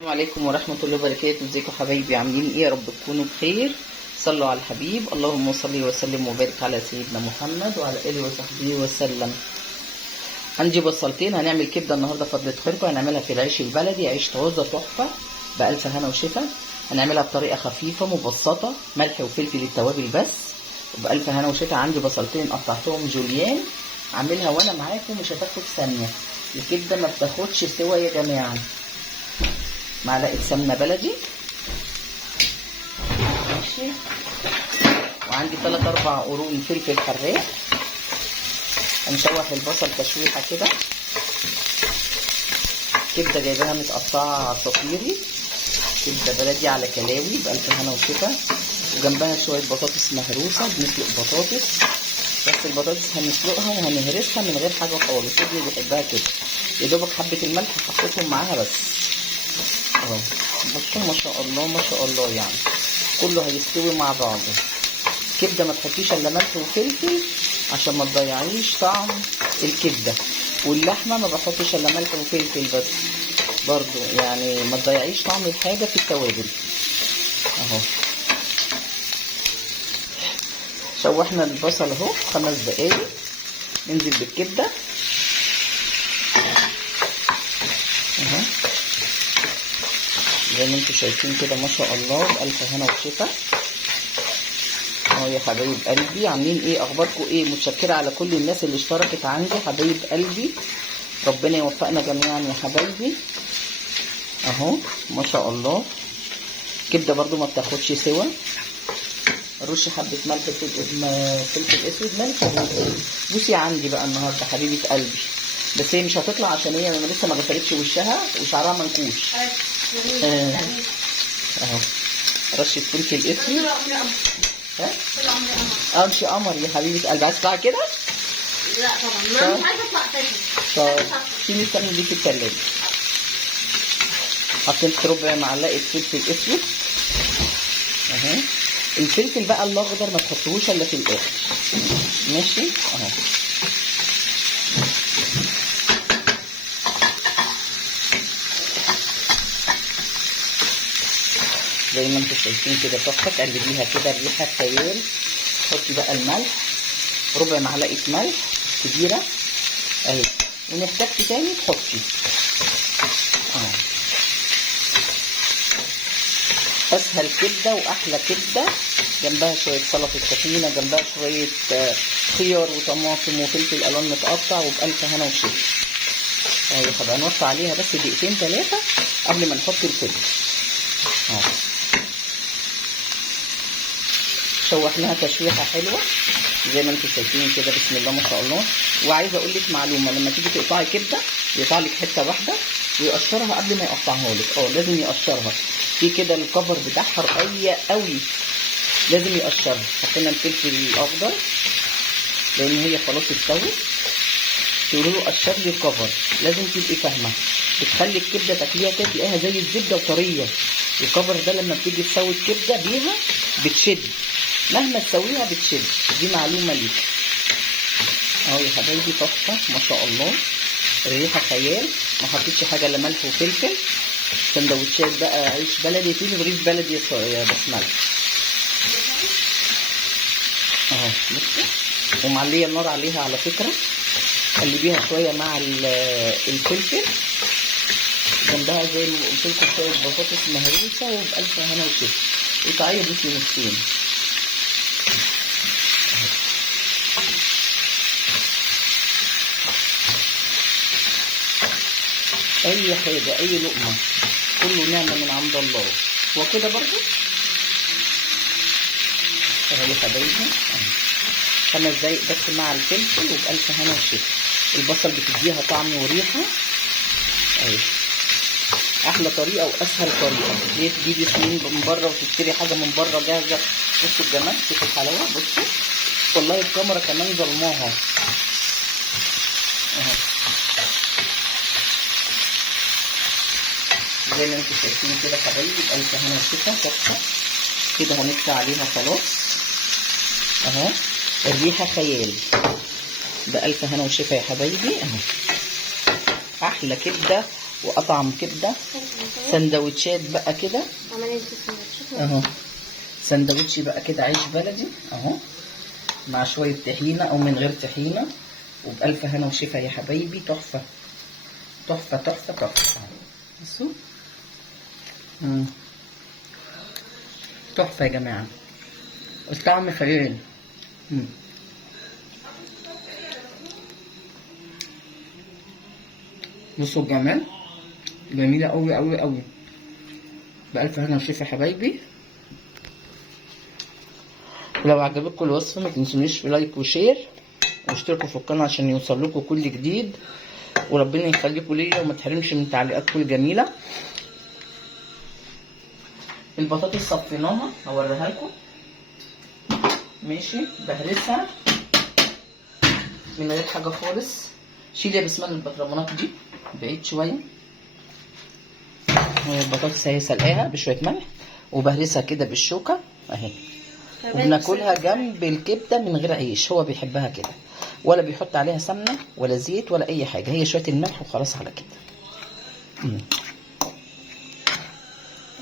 السلام عليكم ورحمة الله وبركاته. ازيكم حبايبي؟ عاملين ايه؟ يا رب تكونوا بخير. صلوا على الحبيب. اللهم صل وسلم وبارك على سيدنا محمد وعلى اله وصحبه وسلم. عندي بصلتين، هنعمل كبده النهارده فضلة خيركم. هنعملها في العيش البلدي، عيش طازه تحفه بألف هنا وشفا. هنعملها بطريقه خفيفه مبسطه، ملح وفلفل التوابل بس، وبألف هنا وشفا. عندي بصلتين قطعتهم جوليان، عاملها وانا معاكم، مش هتاخد ثانيه. الكبده ما بتاخدش سوا يا جماعه. معلقه سمنه بلدي ماشي، وعندي 3-4 قرون فلفل حراق. هنشوح البصل تشويحه كده. كبده جايباها متقطعه عصافيري، كبده بلدي على كلاوي بألف هنا وشفا. وجنبها شويه بطاطس مهروسه، بنسلق بطاطس، بس البطاطس هنسلقها وهنهرسها من غير حاجه خالص، اللي بيحبها كده. يا دوبك حبه الملح حطيتهم معاها بس اهو. بصوا ما شاء الله ما شاء الله، يعني كله هيستوي مع بعضه. كبده ما تحطيش الا ملح وفلفل عشان ما تضيعيش طعم الكبده، واللحمه ما بحطش الا ملح وفلفل بس برضو، يعني ما تضيعيش طعم الحاجه في التوابل اهو. شوحنا البصل اهو 5 دقايق، ننزل بالكبده اهو زي ما انتم شايفين كده ما شاء الله، بألف هنا وشفا اهو يا حبايب قلبي. عاملين ايه؟ اخباركم ايه؟ متشكره على كل الناس اللي اشتركت عندي حبايب قلبي، ربنا يوفقنا جميعا يا حبايبي اهو ما شاء الله. كبده برضو ما بتاخدش سوا. رش حبه ملح فلفل اسود، ملح وفلفل. بصي عندي بقى النهارده حبيبه قلبي، بس هي مش هتطلع عشان هي لسه ما غسلتش وشها وشعرها منكوش اهو. رشه فلفل اسود. مش قمر يا حبيبه قلبي، عايز تطلع كده؟ لا طبعا، مش عايزه اطلع تاني. طب شيلي الثانيه دي في الثلاجه. حطيت ربع معلقه فلفل اسود اهو. الفلفل بقى الاخضر ما تحطوهوش الا في الاخر ماشي اهو. زي ما انتم شايفين كده تحفه. تقلبيها كده الريحه خيال. حطي بقى الملح، ربع معلقه ملح كبيره اهي، وان احتجتي تاني تحطي اهو. اسهل كبده واحلى كبده. جنبها شويه سلطه طحينه، جنبها شويه خيار وطماطم وفلفل الوان متقطع، وبألف هنا وشفا اهي. هبقى نوطي عليها بس 2-3 قبل ما نحط الكبده اهو. شوحناها تشويحه حلوه زي ما انتم شايفين كده، بسم الله ما شاء الله. وعايزه اقول لك معلومه، لما تيجي تقطعي كبده يقطع لك حته واحده ويقشرها قبل ما يقطعها لك. لازم يقشرها في كده، الكفر بتاعها رقيق قوي، لازم يقشرها. حطينا الفلفل الاخضر لان هي خلاص استوت. تقولوا له قشر لي الكفر، لازم تبقي فاهمه، بتخلي الكبده تاكليها كده تلاقيها زي الزبده وطريه. الكفر ده لما بتيجي تسوي الكبده بيها بتشد، مهما تسويها بتشد. دي معلومه ليك اهو يا حبايبي. تحفه ما شاء الله، الريحه خيال. ما حطيتش حاجه الا ملح وفلفل. سندوتشات بقى عيش بلدي، فيه رغيف بلدي يا بسمله اهو بصي. ومعليه النار عليها على فكره، قلبيها شويه مع الفلفل. جنبها زي ما قلت لكم شويه بطاطس مهروسه، وبألف هنا وشفا. قطعيه دي في نصين اي حاجه، اي لقمه، كله نعمه من عند الله. وكده برضو اهو يا حبايبي اهو. 5 دقايق بس مع الفلفل، وبألف هنا وشفا. البصل بتديها طعم وريحه اهي. احلى طريقه واسهل طريقه. ليه تجيبي سمين من بره وتشتري حاجه من بره جاهزه؟ بصوا الجمال، شوفوا الحلاوه، بصوا والله الكاميرا كمان ظلماها اهو. زي ما انتم شايفين كده حبايبي، بألف هنا وشفا. تحفه كده. هنطلع عليها خلاص اهو. الريحه خيال، بألف هنا وشفا يا حبايبي اهو. احلى كبده واطعم كبده. سندوتشات بقى كده عمليه سندوتشات اهو، سندوتش بقى كده عيش بلدي اهو، مع شويه طحينه او من غير طحينه، وبألف هنا وشفا يا حبايبي. تحفه تحفه تحفه تحفه. بصوا تحفه يا جماعه، الطعم خيال. بصوا الجمال، جميله قوي قوي قوي. بألف هنا وشفا يا حبايبي. ولو عجبتكم الوصفه ما تنسونيش في لايك وشير واشتركوا في القناه عشان يوصل لكم كل جديد، وربنا يخليكم ليا وما تحرمش من تعليقاتكم الجميله. البطاطس صفيناها هوريها لكم ماشي، بهرسها من غير حاجه خالص. شيل يا بسمله البطرمانات دي بعيد شويه. البطاطس اهي سلقاها بشويه ملح وبهرسها كده بالشوكه اهي، وبناكلها جنب الكبده من غير عيش. هو بيحبها كده، ولا بيحط عليها سمنه ولا زيت ولا اي حاجه، هي شويه الملح وخلاص على كده.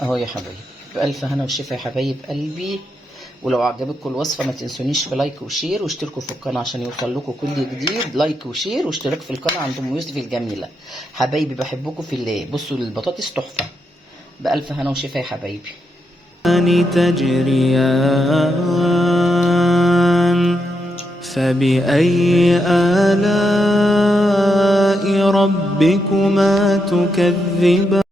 اهو يا حبايبي، بألف هنا وشفا يا حبايب قلبي. ولو عجبتكم الوصفه ما تنسونيش في لايك وشير واشتركوا في القناه عشان يوصل لكم كل جديد. لايك وشير واشتراك في القناه عند ام يوسف الجميله. حبايبي بحبكم في الله. بصوا البطاطس تحفه. بألف هنا وشفا يا حبايبي. تجريان فبأي آلاء ربكما تكذبان.